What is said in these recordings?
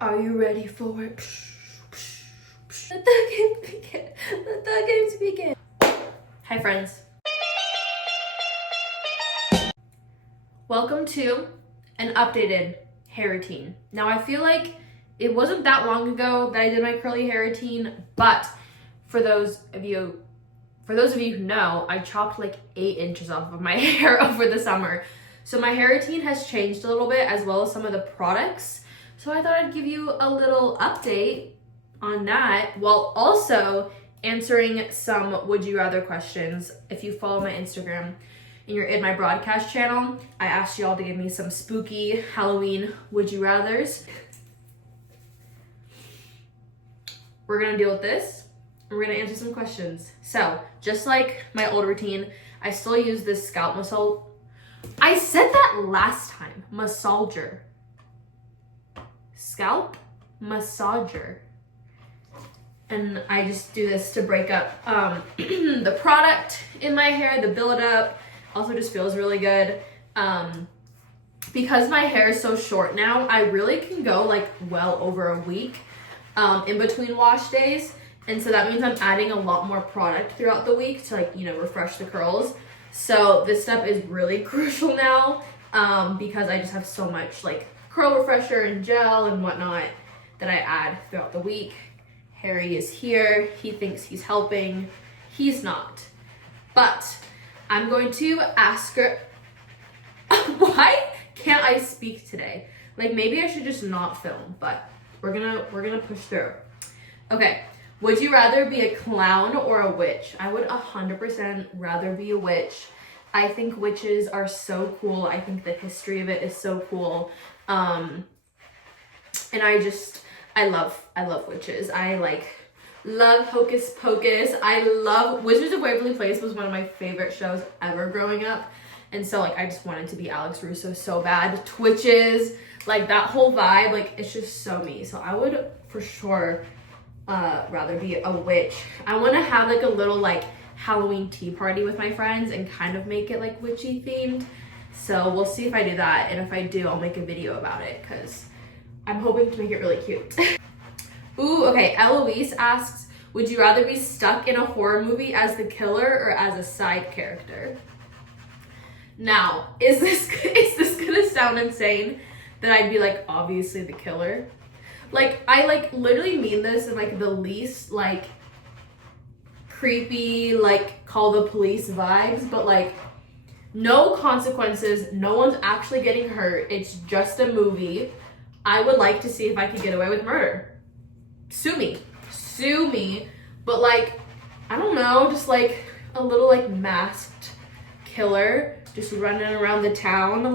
Are you ready for it? Let the game begin. Let the games begin. Hi friends. Welcome to an updated hair routine. Now I feel like it wasn't that long ago that I did my curly hair routine, but for those of you who know, I chopped like 8 inches off of my hair over the summer. So my hair routine has changed a little bit, as well as some of the products. So I thought I'd give you a little update on that, while also answering some would you rather questions. If you follow my Instagram and you're in my broadcast channel, I asked y'all to give me some spooky Halloween would you rathers. We're gonna deal with this. We're gonna answer some questions. So, just like my old routine, I still use this scalp massage. I said that last time. Massager. Scalp massager. And I just do this to break up the product in my hair, the buildup. Also just feels really good. Because my hair is so short now, I really can go like well over a week in between wash days. And so that means I'm adding a lot more product throughout the week to like, refresh the curls. So this step is really crucial now because I just have so much like curl refresher and gel and whatnot that I add throughout the week. Harry is here. He thinks he's helping. He's not. But I'm going to ask her, why can't I speak today? Like maybe I should just not film, but we're gonna push through. Okay. Would you rather be a clown or a witch? I would 100% rather be a witch. I think witches are so cool. I think the history of it is so cool. And I love witches. I love Hocus Pocus. I love Wizards of Waverly Place was one of my favorite shows ever growing up. And so I just wanted to be Alex Russo so bad. Twitches, that whole vibe, it's just so me. So I would for sure rather be a witch. I want to have a little Halloween tea party with my friends and kind of make it witchy themed. So we'll see if I do that, and if I do, I'll make a video about it because I'm hoping to make it really cute. Ooh, okay. Eloise asks, would you rather be stuck in a horror movie as the killer or as a side character? Now, is this gonna sound insane that I'd be obviously the killer? I literally mean this in the least creepy call the police vibes, but no consequences, no one's actually getting hurt, it's just a movie. I would like to see if I could get away with murder. Sue me, but I don't know, just a little masked killer just running around the town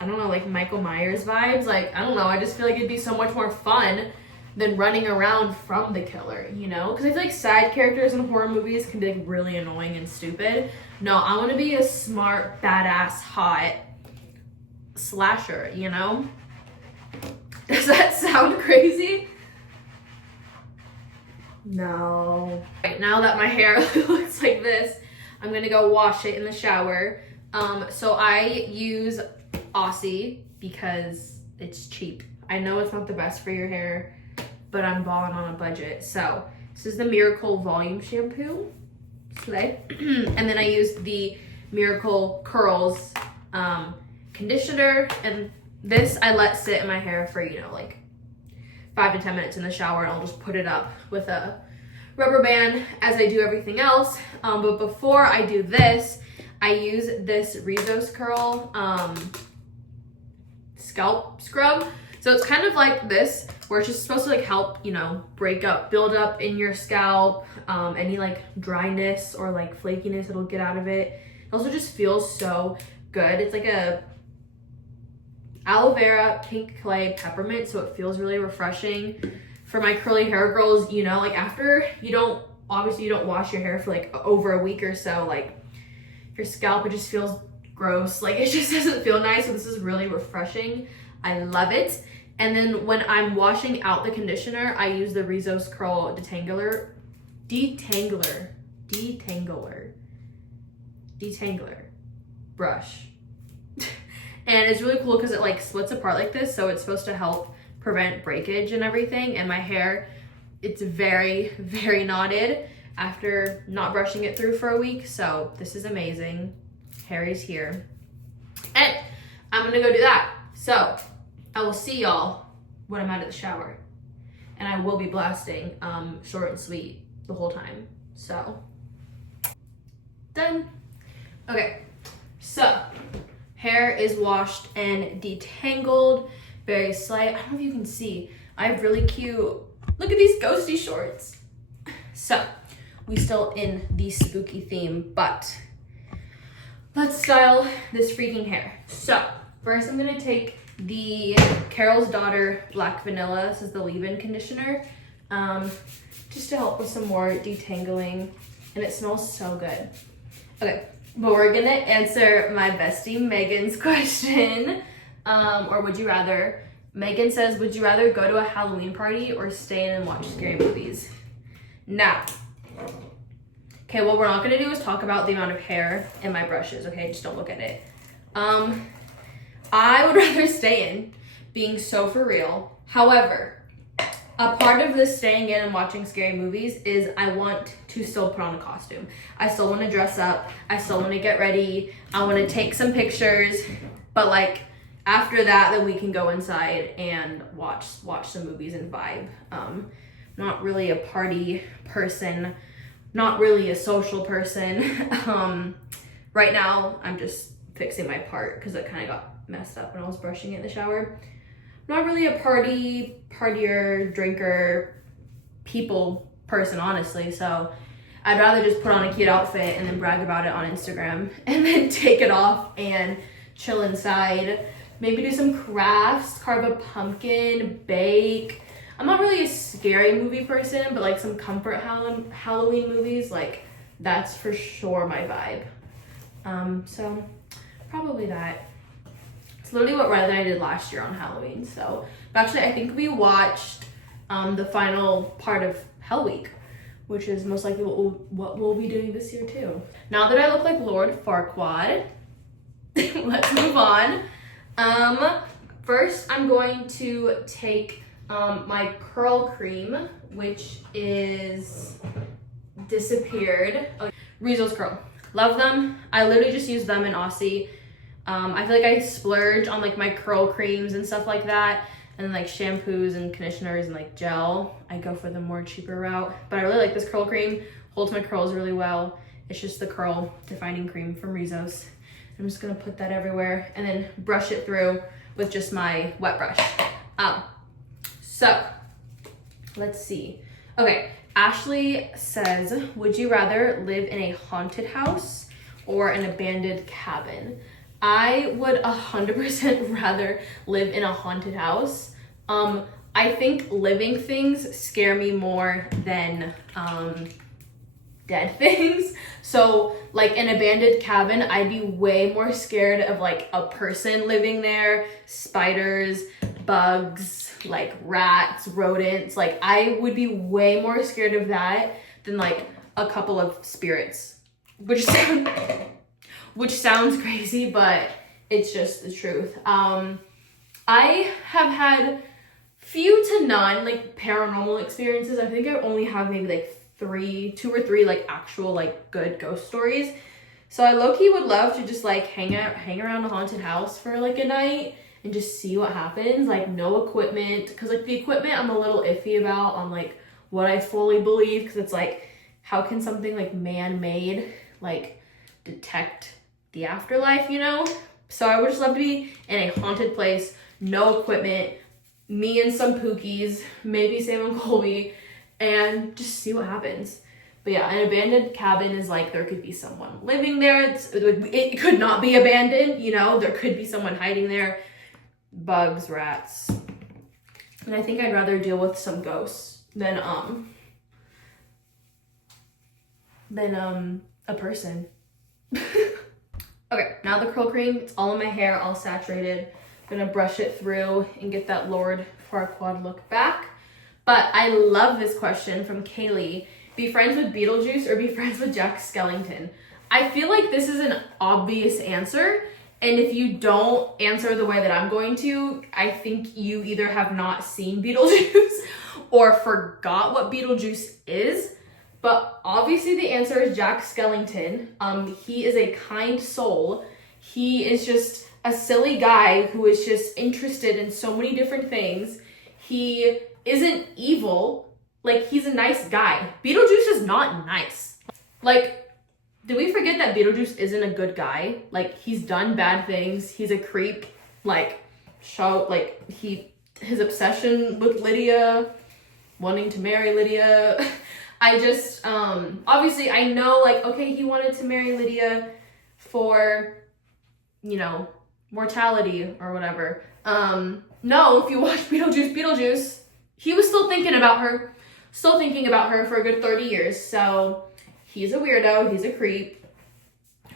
I don't know, Michael Myers vibes. I don't know, I just feel it'd be so much more fun than running around from the killer, Because I feel side characters in horror movies can be really annoying and stupid. No, I want to be a smart, badass, hot slasher, Does that sound crazy? No. Right, now that my hair looks like this, I'm gonna go wash it in the shower. So I use Aussie because it's cheap. I know it's not the best for your hair, but I'm balling on a budget. So this is the Miracle Volume Shampoo. Slay. And then I use the Miracle Curls conditioner, and this I let sit in my hair for 5 to 10 minutes in the shower, and I'll just put it up with a rubber band as I do everything else. But before I do this, I use this Rizos Curl scalp scrub. So it's kind of like this, where it's just supposed to help, build up in your scalp, any dryness or flakiness it'll get out of it. It also just feels so good. It's a aloe vera, pink clay, peppermint, so it feels really refreshing. For my curly hair girls, after you don't wash your hair for over a week or so, your scalp, it just feels gross. It just doesn't feel nice. So this is really refreshing. I love it. And then when I'm washing out the conditioner, I use the Rizos Curl Detangler brush. And it's really cool because it splits apart like this, so it's supposed to help prevent breakage and everything. And my hair, it's very, very knotted after not brushing it through for a week. So this is amazing. Harry's here. And I'm gonna go do that. So I will see y'all when I'm out of the shower. And I will be blasting short and sweet the whole time. So, done. Okay, so hair is washed and detangled. Very slight. I don't know if you can see. I have really cute, look at these ghosty shorts. So, we still in the spooky theme, but let's style this freaking hair. So, first I'm gonna take the Carol's Daughter Black Vanilla. This is the leave-in conditioner, just to help with some more detangling, and it smells so good. Okay, but we're gonna answer my bestie Megan's question, or would you rather. Megan says, would you rather go to a Halloween party or stay in and watch scary movies? Now, okay, what we're not gonna do is talk about the amount of hair in my brushes, okay? Just don't look at it. I would rather stay in, being so for real. However, a part of this staying in and watching scary movies is I want to still put on a costume. I still want to dress up. I still want to get ready. I want to take some pictures. But like after that, then we can go inside and watch some movies and vibe. Not really a party person. Not really a social person. Right now, I'm just fixing my part because it kind of got messed up when I was brushing it in the shower. Not really a partier, drinker, people person, honestly. So I'd rather just put on a cute outfit and then brag about it on Instagram and then take it off and chill inside. Maybe do some crafts, carve a pumpkin, bake. I'm not really a scary movie person, but like some comfort Halloween movies, like that's for sure my vibe. So probably that. It's literally what Riley and I did last year on Halloween. So, but actually I think we watched the final part of Hell Week, which is most likely what we'll be doing this year too. Now that I look like Lord Farquaad, let's move on. First I'm going to take my curl cream, which is disappeared. Rizzo's Curl. Love them. I literally just use them in Aussie. I feel like I splurge on like my curl creams and stuff like that, and like shampoos and conditioners and like gel. I go for the more cheaper route, but I really like this curl cream. Holds my curls really well. It's just the curl defining cream from Rizzo's. I'm just gonna put that everywhere and then brush it through with just my wet brush. So let's see. Okay, Ashley says, would you rather live in a haunted house or an abandoned cabin? I would 100% rather live in a haunted house. I think living things scare me more than dead things. So like an abandoned cabin, I'd be way more scared of like a person living there, spiders, bugs, like rats, rodents. Like I would be way more scared of that than like a couple of spirits, which sounds crazy, but it's just the truth. I have had few to none like paranormal experiences. I think I only have maybe like two or three like actual like good ghost stories. So I low-key would love to just like hang around a haunted house for like a night and just see what happens. Like no equipment, because like the equipment I'm a little iffy about on like what I fully believe, because it's like how can something like man-made like detect the afterlife, you know? So I would just love to be in a haunted place, no equipment, me and some pookies, maybe Sam and Colby, and just see what happens. But yeah, an abandoned cabin is like there could be someone living there. It could not be abandoned, you know? There could be someone hiding there. Bugs, rats. And I think I'd rather deal with some ghosts than a person. Okay, now the curl cream, it's all in my hair, all saturated. I'm gonna brush it through and get that Lord Farquaad look back. But I love this question from Kaylee. Be friends with Beetlejuice or be friends with Jack Skellington? I feel like this is an obvious answer, And if you don't answer the way that I'm going to, I think you either have not seen Beetlejuice or forgot what Beetlejuice is. But obviously the answer is Jack Skellington. He is a kind soul. He is just a silly guy who is just interested in so many different things. He isn't evil. Like, he's a nice guy. Beetlejuice is not nice. Like, did we forget that Beetlejuice isn't a good guy? Like, he's done bad things. He's a creep. Like, his obsession with Lydia, wanting to marry Lydia. I just, obviously I know, like, okay, he wanted to marry Lydia for, you know, mortality or whatever. No, if you watch Beetlejuice, he was still thinking about her for a good 30 years. So he's a weirdo, he's a creep.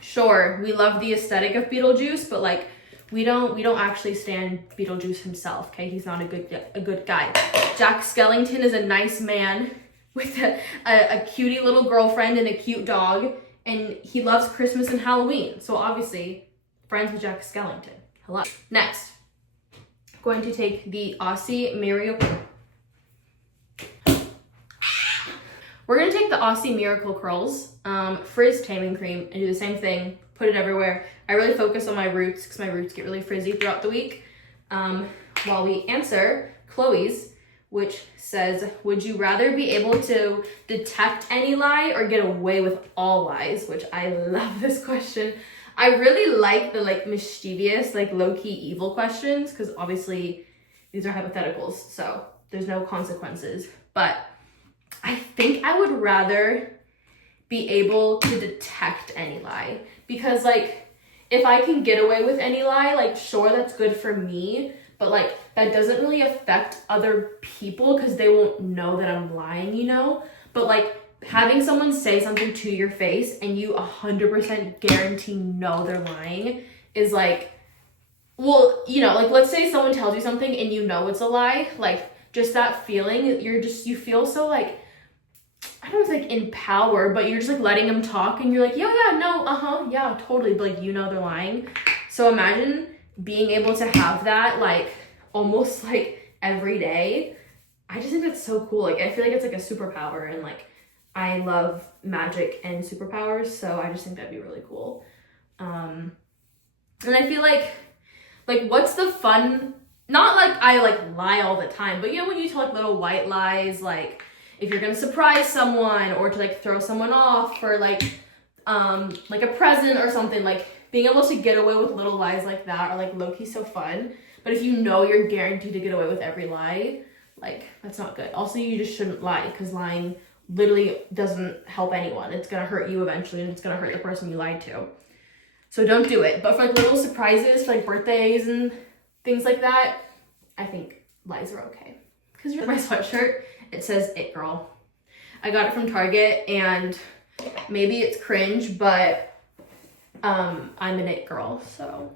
Sure, we love the aesthetic of Beetlejuice, but like, we don't actually stand Beetlejuice himself, okay? He's not a good guy. Jack Skellington is a nice man with a cutie little girlfriend and a cute dog, and he loves Christmas and Halloween. So obviously, friends with Jack Skellington. Hello. Next, going to take the Aussie Miracle. We're gonna take the Aussie Miracle Curls, Frizz Taming Cream, and do the same thing. Put it everywhere. I really focus on my roots because my roots get really frizzy throughout the week. While we answer Chloe's, which says, would you rather be able to detect any lie or get away with all lies? Which I love this question. I really like the like mischievous, like low-key evil questions, because obviously these are hypotheticals, so there's no consequences. But I think I would rather be able to detect any lie, because like if I can get away with any lie, like sure, that's good for me, but like that doesn't really affect other people because they won't know that I'm lying, you know? But like having someone say something to your face and you 100% guarantee know they're lying is like, well, you know, like let's say someone tells you something and you know it's a lie, like just that feeling, you feel so like, I don't know if it's like in power, but you're just like letting them talk and you're like, yeah, no, yeah, totally, but like, you know, they're lying. So imagine being able to have that like almost like every day. I just think that's so cool. Like, I feel like it's like a superpower, and like I love magic and superpowers, so I just think that'd be really cool. And I feel like what's the fun, not like I like lie all the time, but you know when you tell like little white lies, like if you're gonna surprise someone or to like throw someone off for like a present or something, like being able to get away with little lies like that are like low-key so fun. But if you know you're guaranteed to get away with every lie, like that's not good. Also, you just shouldn't lie, because lying literally doesn't help anyone. It's gonna hurt you eventually, and it's gonna hurt the person you lied to. So don't do it. But for like little surprises, for like birthdays and things like that, I think lies are okay. Because my sweatshirt, it says It Girl. I got it from Target, and maybe it's cringe, but I'm an It Girl, so.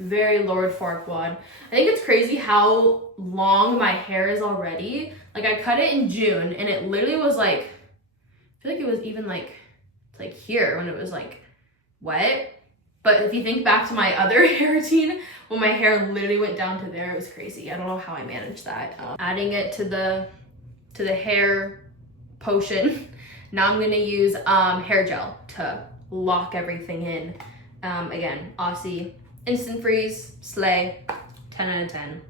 Very Lord Farquaad. I think it's crazy how long my hair is already. Like I cut it in June, and it literally was like, I feel like it was even like here when it was like wet. But if you think back to my other hair routine, when my hair literally went down to there, it was crazy. I don't know how I managed that. Adding it to the hair potion. Now I'm gonna use hair gel to lock everything in. Again, Aussie Instant Freeze, slay, 10 out of 10.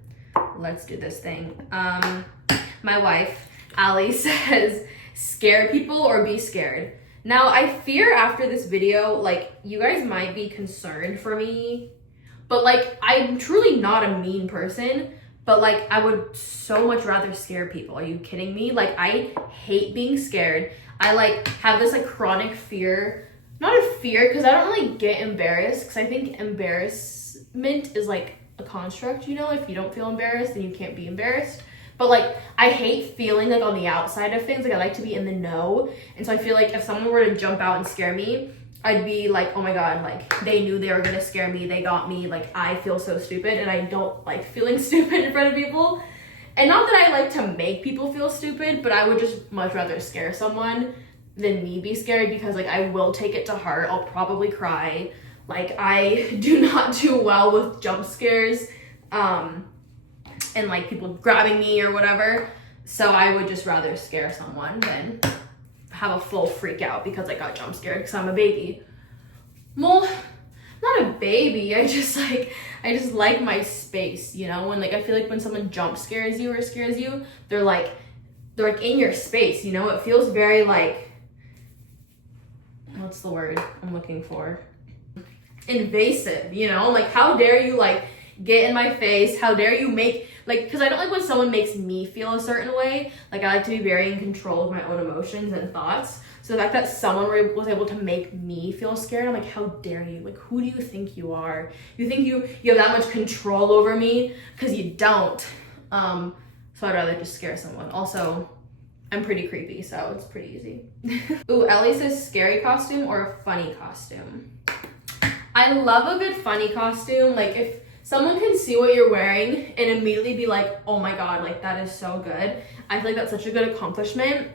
Let's do this thing. My wife, Allie, says, scare people or be scared. Now, I fear after this video, like, you guys might be concerned for me, but like, I'm truly not a mean person, but like, I would so much rather scare people. Are you kidding me? Like, I hate being scared. I like have this like chronic fear. Not a fear, because I don't really get embarrassed, because I think embarrassment is like a construct, you know? If you don't feel embarrassed, then you can't be embarrassed. But like, I hate feeling like on the outside of things. Like, I like to be in the know. And so I feel like if someone were to jump out and scare me, I'd be like, oh my God, like they knew they were gonna scare me. They got me. Like, I feel so stupid, and I don't like feeling stupid in front of people. And not that I like to make people feel stupid, but I would just much rather scare someone than me be scared, because like I will take it to heart. I'll probably cry. Like, I do not do well with jump scares, and like people grabbing me or whatever. So I would just rather scare someone than have a full freak out because I got jump scared because I'm a baby. Well, not a baby. I just like my space, you know? When like I feel like when someone jump scares you or scares you, they're like in your space, you know? It feels very like, what's the word I'm looking for? Invasive, you know? Like, how dare you like get in my face? How dare you make like, because I don't like when someone makes me feel a certain way. Like, I like to be very in control of my own emotions and thoughts. So the fact that someone was able to make me feel scared, I'm like, how dare you? Like, who do you think you are? You think you have that much control over me? Because you don't. So I'd rather just scare someone. Also, I'm pretty creepy, so it's pretty easy. Ooh, Ellie says scary costume or a funny costume. I love a good funny costume. Like, if someone can see what you're wearing and immediately be like, oh my God, like that is so good. I feel like that's such a good accomplishment.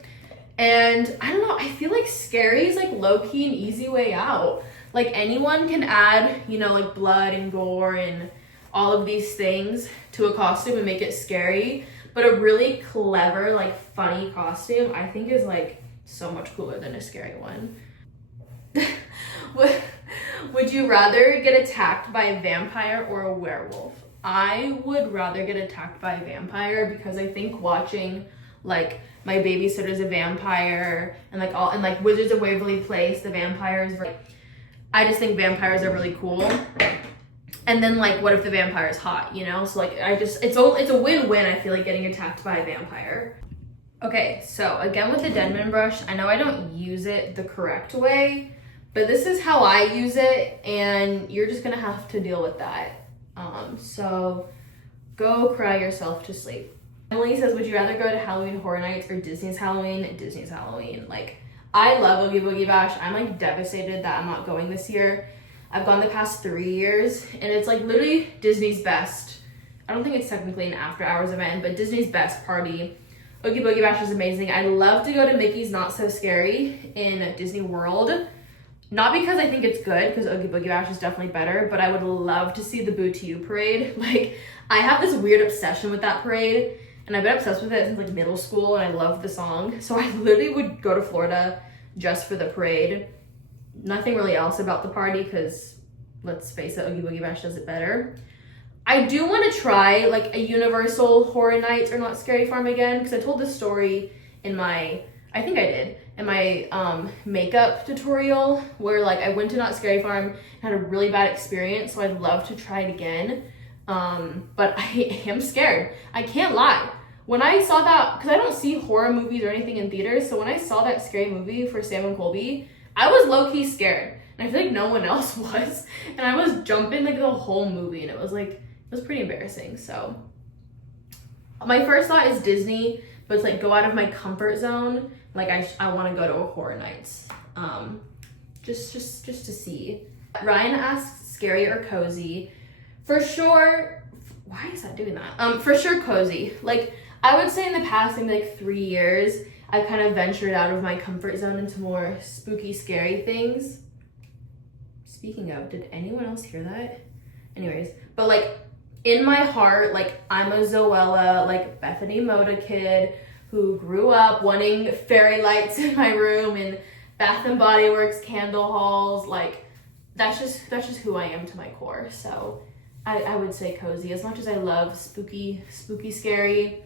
And I don't know, I feel like scary is like low-key an easy way out. Like anyone can add, you know, like blood and gore and all of these things to a costume and make it scary. But a really clever, like funny costume, I think is like so much cooler than a scary one. Would you rather get attacked by a vampire or a werewolf? I would rather get attacked by a vampire because I think watching like My Babysitter's a Vampire and like Wizards of Waverly Place, the vampires, I just think vampires are really cool. And then like, what if the vampire is hot, you know? So like, it's a win-win, I feel like, getting attacked by a vampire. Okay, so again with the Denman brush, I know I don't use it the correct way, but this is how I use it, and you're just gonna have to deal with that. So go cry yourself to sleep. Emily says, would you rather go to Halloween Horror Nights or Disney's Halloween? Disney's Halloween. Like, I love Oogie Boogie Bash. I'm like devastated that I'm not going this year. I've gone the past 3 years, and it's like literally Disney's best. I don't think it's technically an after hours event, but Disney's best party. Oogie Boogie Bash is amazing. I'd love to go to Mickey's Not So Scary in Disney World. Not because I think it's good, because Oogie Boogie Bash is definitely better, but I would love to see the Boo to You parade. Like, I have this weird obsession with that parade, and I've been obsessed with it since like middle school, and I love the song. So I literally would go to Florida just for the parade. Nothing really else about the party, because let's face it, Oogie Boogie Bash does it better. I do want to try like a Universal Horror Nights or Not Scary Farm again, because I told this story in my, I think I did, in my makeup tutorial, where like I went to Not Scary Farm and had a really bad experience, so I'd love to try it again. But I am scared. I can't lie. When I saw that, because I don't see horror movies or anything in theaters, so when I saw that scary movie for Sam and Colby, I was low-key scared. And I feel like no one else was. And I was jumping like the whole movie, and it was pretty embarrassing. So my first thought is Disney, but it's like go out of my comfort zone. Like I want to go to a Horror Nights, just to see. Ryan asks scary or cozy. For sure. Why is that doing that? For sure cozy. Like I would say in the past maybe like 3 years, I kind of ventured out of my comfort zone into more spooky, scary things. Speaking of, did anyone else hear that? Anyways, but like in my heart, like I'm a Zoella, like Bethany Moda kid who grew up wanting fairy lights in my room and Bath and Body Works candle hauls. Like that's just who I am to my core. So I would say cozy. As much as I love spooky, scary,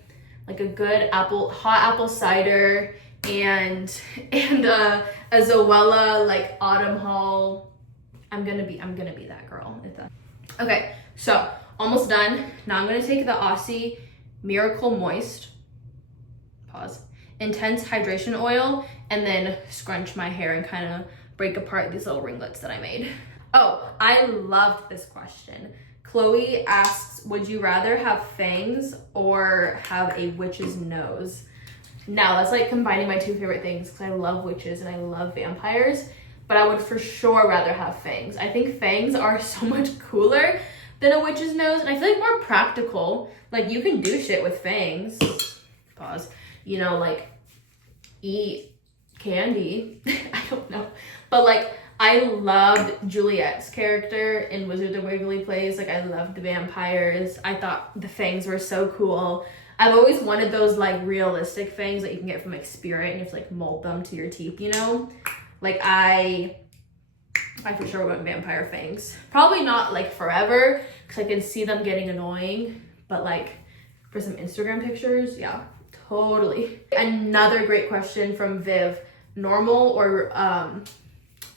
like a good hot apple cider and a Zoella like autumn haul. I'm gonna be that girl. Okay, so almost done. Now I'm gonna take the Aussie Miracle Moist, pause, intense hydration oil, and then scrunch my hair and kind of break apart these little ringlets that I made. Oh, I loved this question. Chloe asks, would you rather have fangs or have a witch's nose? Now that's like combining my two favorite things, because I love witches and I love vampires, but I would for sure rather have fangs. I think fangs are so much cooler than a witch's nose, and I feel like more practical. Like you can do shit with fangs, pause, you know, like eat candy. I don't know, but like I loved Juliet's character in Wizards of Waverly Place. Like, I loved the vampires. I thought the fangs were so cool. I've always wanted those, like, realistic fangs that you can get from, like, Spirit, and you have to, like, mold them to your teeth, you know? Like, I for sure want vampire fangs. Probably not, like, forever, because I can see them getting annoying, but, like, for some Instagram pictures, yeah, totally. Another great question from Viv.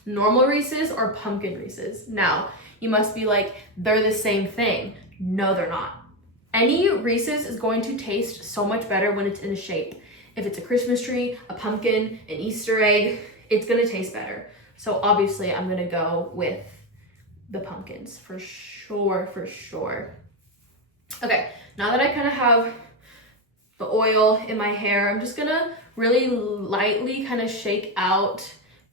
Normal Reese's or pumpkin Reese's? Now, you must be like, they're the same thing. No, they're not. Any Reese's is going to taste so much better when it's in a shape. If it's a Christmas tree, a pumpkin, an Easter egg, it's gonna taste better. So obviously I'm gonna go with the pumpkins for sure, for sure. Okay, now that I kind of have the oil in my hair, I'm just gonna really lightly kind of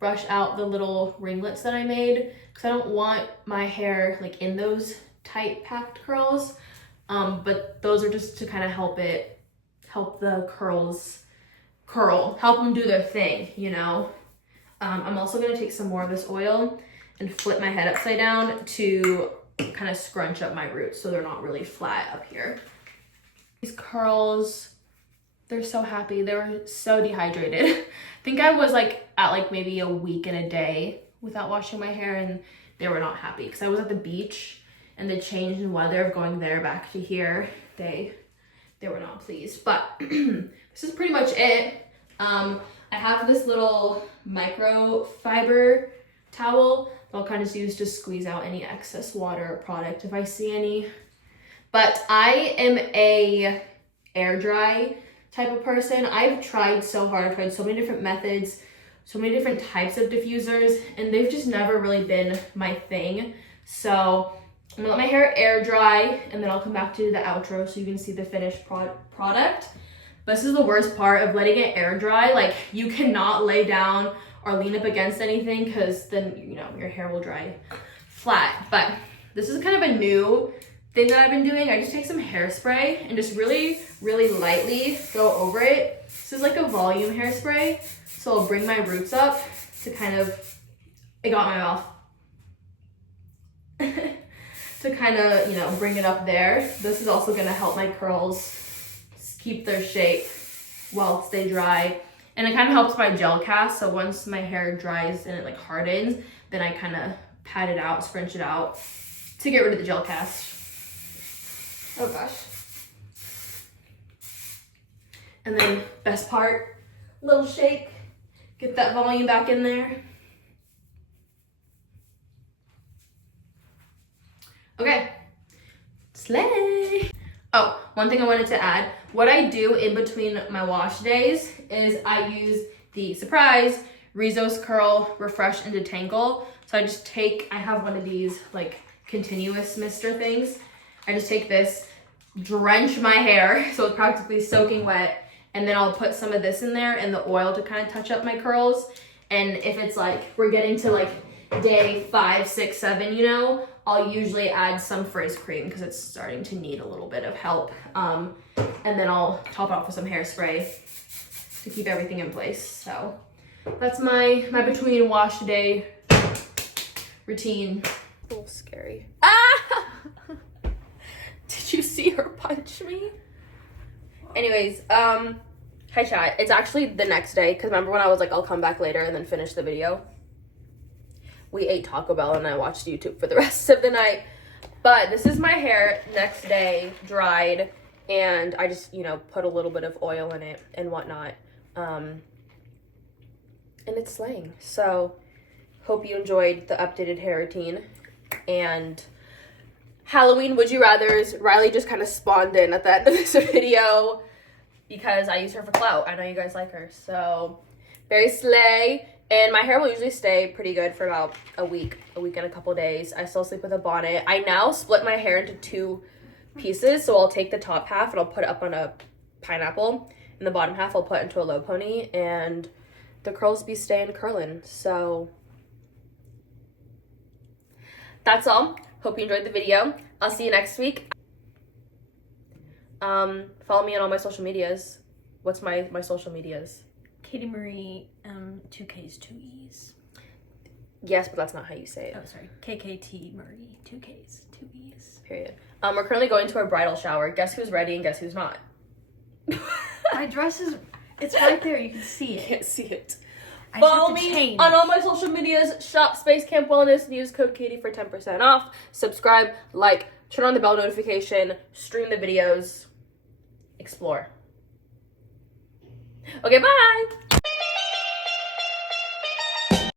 brush out the little ringlets that I made, because I don't want my hair like in those tight packed curls, but those are just to kind of help the curls help them do their thing, you know. I'm also gonna take some more of this oil and flip my head upside down to kind of scrunch up my roots so they're not really flat up here. These curls, they're so happy. They were so dehydrated. I think I was like at like maybe a week and a day without washing my hair, and they were not happy because I was at the beach, and the change in weather of going there back to here, they were not pleased. But this is pretty much it. I have this little microfiber towel that I'll kind of use to squeeze out any excess water or product if I see any. But I am a air dry type of person. I've tried so hard. I've tried so many different methods, so many different types of diffusers, and they've just never really been my thing. So I'm gonna let my hair air dry, and then I'll come back to the outro so you can see the finished product. But this is the worst part of letting it air dry. Like, you cannot lay down or lean up against anything, because then, you know, your hair will dry flat. But this is kind of a new thing that I've been doing. I just take some hairspray and just really, really lightly go over it. This is like a volume hairspray. So I'll bring my roots up to kind of, it got my mouth. To kind of, you know, bring it up there. This is also gonna help my curls keep their shape while it stay dry. And it kind of helps my gel cast. So once my hair dries and it like hardens, then I kind of pat it out, scrunch it out to get rid of the gel cast. Oh gosh. And then best part, little shake, get that volume back in there. Okay, slay. Oh, one thing I wanted to add, what I do in between my wash days is I use the surprise Rizos Curl Refresh and Detangle. So I have one of these like continuous mister things. I just take this, drench my hair so it's practically soaking wet, and then I'll put some of this in there and the oil to kind of touch up my curls. And if it's like we're getting to like day 5, 6, 7, you know, I'll usually add some Frizz cream because it's starting to need a little bit of help. And then I'll top it off with some hairspray to keep everything in place. So that's my between wash day routine. A little scary. Ah! Did you see her punch me? Anyways, hi chat. It's actually the next day, because remember when I was like, I'll come back later and then finish the video? We ate Taco Bell and I watched YouTube for the rest of the night. But this is my hair next day, dried, and I just, you know, put a little bit of oil in it and whatnot. And it's slaying. So, hope you enjoyed the updated hair routine. And Halloween Would You Rathers, Riley just kind of spawned in at the end of this video because I use her for clout. I know you guys like her. So, very slay. And my hair will usually stay pretty good for about a week and a couple days. I still sleep with a bonnet. I now split my hair into 2 pieces. So I'll take the top half and I'll put it up on a pineapple. And the bottom half I'll put into a low pony. And the curls be staying curling. So that's all. Hope you enjoyed the video. I'll see you next week. Follow me on all my social medias. What's my social medias? kttmariee, 2 Ks, 2 Es. Yes, but that's not how you say it. Oh, sorry. kktmariee. 2 Ks, 2 E's. Period. We're currently going to our bridal shower. Guess who's ready and guess who's not? My dress is, it's right there. You can see it. Can't see it. I just Follow have to me change. on all my social medias. Shop Space Camp Wellness. Use code Katie for 10% off. Subscribe, like, turn on the bell notification, stream the videos, explore. Okay, bye.